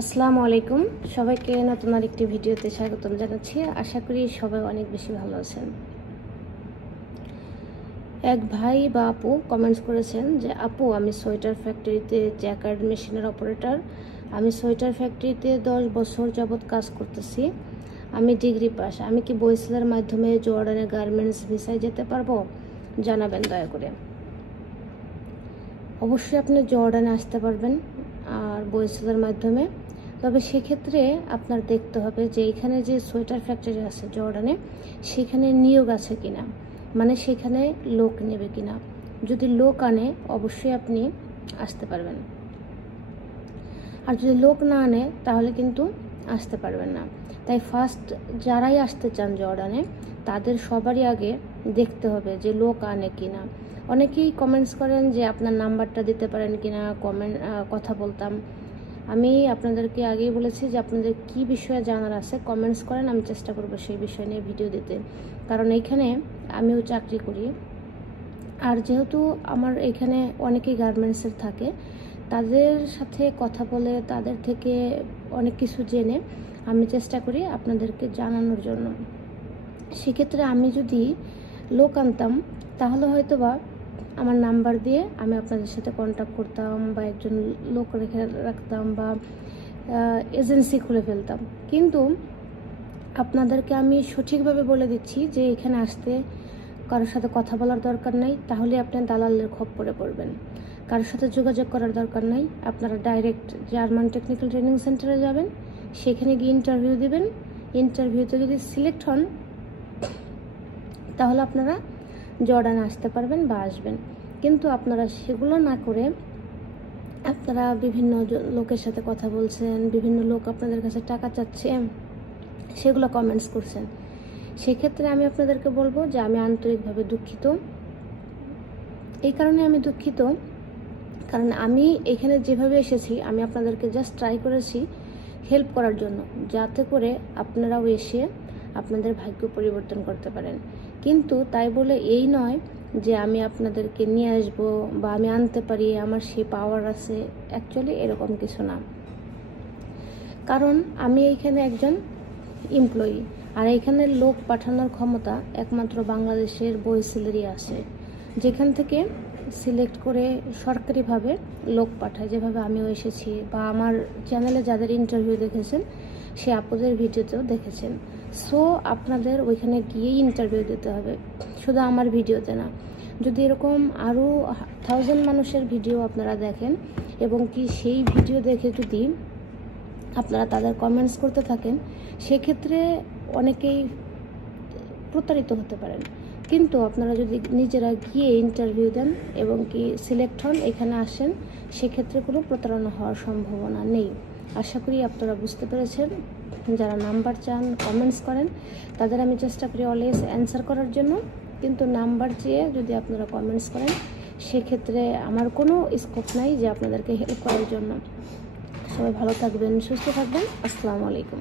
আসসালামু আলাইকুম সবাইকে নতুন আরেকটি ভিডিওতে স্বাগতম জানাচ্ছি। আশা করি সবাই অনেক বেশি ভালো আছেন। এক ভাই বা আপু কমেন্টস করেছেন যে আপু, আমি সোয়েটার ফ্যাক্টরিতে জ্যাকার্ড মেশিনের অপারেটর। আমি সোয়েটার ফ্যাক্টরিতে 10 বছর যাবৎ কাজ করতেছি। আমি ডিগ্রি পাস। আমি কি বইসেলের মাধ্যমে জর্ডানের গার্মেন্টস ভিসায় যেতে পারবো? জানাবেন দয়া করে। অবশ্যই আপনি জর্ডানে আসতে পারবেন আর বইসেলের মাধ্যমে। তবে সেক্ষেত্রে আপনার দেখতে হবে যে এখানে যে সোয়েটার ফ্যাক্টরি আছে জর্ডানে, সেখানে নিয়োগ আছে কিনা, মানে সেখানে লোক নেবে কিনা। যদি লোক আনে অবশ্যই আপনি আসতে পারবেন, আর যদি লোক না আনে তাহলে কিন্তু আসতে পারবেন না। তাই ফার্স্ট যারাই আসতে চান জর্ডানে, তাদের সবারই আগে দেখতে হবে যে লোক আনে কিনা। অনেকেই কমেন্টস করেন যে আপনার নাম্বারটা দিতে পারেন কিনা, কথা বলতাম। আমি আপনাদেরকে আগেই বলেছি যে আপনাদের কি বিষয়ে জানার আছে কমেন্টস করেন, আমি চেষ্টা করব সেই বিষয় নিয়ে ভিডিও দিতে। কারণ এইখানে আমিও চাকরি করি, আর যেহেতু আমার এখানে অনেকেই গার্মেন্টসের থাকে, তাদের সাথে কথা বলে তাদের থেকে অনেক কিছু জেনে আমি চেষ্টা করি আপনাদেরকে জানানোর জন্য। সেক্ষেত্রে আমি যদি লোক আনতাম তাহলে হয়তো বা আমার নাম্বার দিয়ে আমি আপনাদের সাথে কন্ট্যাক্ট করতাম, বা একজন লোক রেখে রাখতাম, বা এজেন্সি খুলে ফেলতাম। কিন্তু আপনাদেরকে আমি সঠিকভাবে বলে দিচ্ছি যে এখানে আসতে কারোর সাথে কথা বলার দরকার নাই, তাহলে আপনি দালালের খপ্পরে পড়বেন। কারোর সাথে যোগাযোগ করার দরকার নাই, আপনারা ডাইরেক্ট জার্মান টেকনিক্যাল ট্রেনিং সেন্টারে যাবেন, সেখানে গিয়ে ইন্টারভিউ দিবেন। ইন্টারভিউতে যদি সিলেক্ট হন তাহলে আপনারা জর্ডানে আসতে পারবেন বা আসবেন। কিন্তু আপনারা সেগুলো না করে আপনারা বিভিন্ন লোকের সাথে কথা বলছেন, বিভিন্ন লোক আপনাদের কাছে টাকা চাচ্ছে, সেগুলো কমেন্টস করছেন। সেক্ষেত্রে আমি আপনাদেরকে বলবো যে আমি আন্তরিকভাবে দুঃখিত। এই কারণে আমি দুঃখিত কারণ আমি এখানে যেভাবে এসেছি, আমি আপনাদেরকে জাস্ট ট্রাই করেছি হেল্প করার জন্য, যাতে করে আপনারাও এসে আপনাদের ভাগ্য পরিবর্তন করতে পারেন। কিন্তু তাই বলে এই নয় যে আমি আপনাদেরকে নিয়ে আসবো বা আমি আনতে পারি, আমার সেই পাওয়ার আছে। অ্যাকচুয়ালি এরকম কিছু না, কারণ আমি এইখানে একজন এমপ্লয়ি, আর এখানে লোক পাঠানোর ক্ষমতা একমাত্র বাংলাদেশের বইসেলেরই আছে, যেখান থেকে সিলেক্ট করে সরকারিভাবে লোক পাঠায়, যেভাবে আমিও এসেছি, বা আমার চ্যানেলে যাদের ইন্টারভিউ দেখেছেন সে আপুদের ভিডিওতেও দেখেছেন। সো আপনাদের ওইখানে গিয়েই ইন্টারভিউ দিতে হবে, শুধু আমার ভিডিওতে না। যদি এরকম আরও 1000 মানুষের ভিডিও আপনারা দেখেন এবং কি সেই ভিডিও দেখে যদি আপনারা তাদের কমেন্টস করতে থাকেন, সেক্ষেত্রে অনেকেই প্রতারিত হতে পারেন। কিন্তু আপনারা যদি নিজেরা গিয়ে ইন্টারভিউ দেন এবং কি সিলেক্ট হন, এখানে আসেন, সেক্ষেত্রে কোনো প্রতারণা হওয়ার সম্ভাবনা নেই। আশা করি আপনারা বুঝতে পেরেছেন। যারা নাম্বার চান, কমেন্টস করেন, তাদের আমি চেষ্টা করি অলওয়েজ অ্যান্সার করার জন্য। কিন্তু নাম্বার চেয়ে যদি আপনারা কমেন্টস করেন, সেক্ষেত্রে আমার কোনো স্কোপ নাই যে আপনাদেরকে হেল্প করার জন্য। সবাই ভালো থাকবেন, সুস্থ থাকবেন। আসসালামু আলাইকুম।